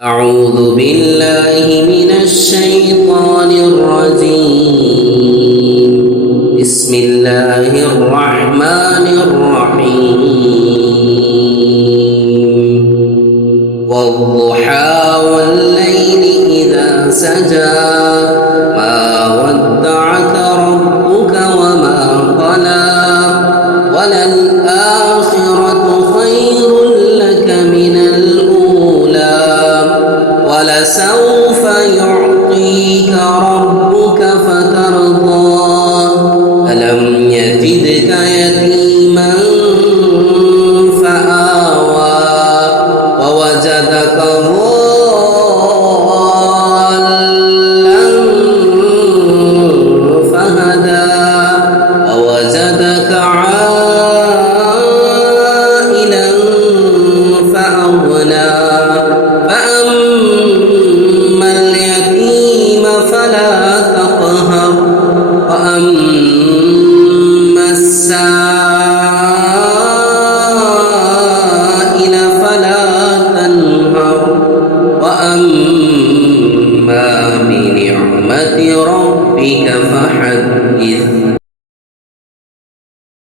أعوذ بالله من الشيطان الرجيم. بسم الله الرحمن الرحيم. والضحى والليل إذا سجى ما ودعك ربك وما قلى وللآخرة خير لك من الأولى ولسوف يعطيك ربك فترضى ألم يجدك يتيما فآوى ووجدك ضالا فهدى ووجدك عائلا فأغنى فأما اليتيم فلا تقهر وأما السائل فلا تنهر وأما بنعمة ربك فحدث.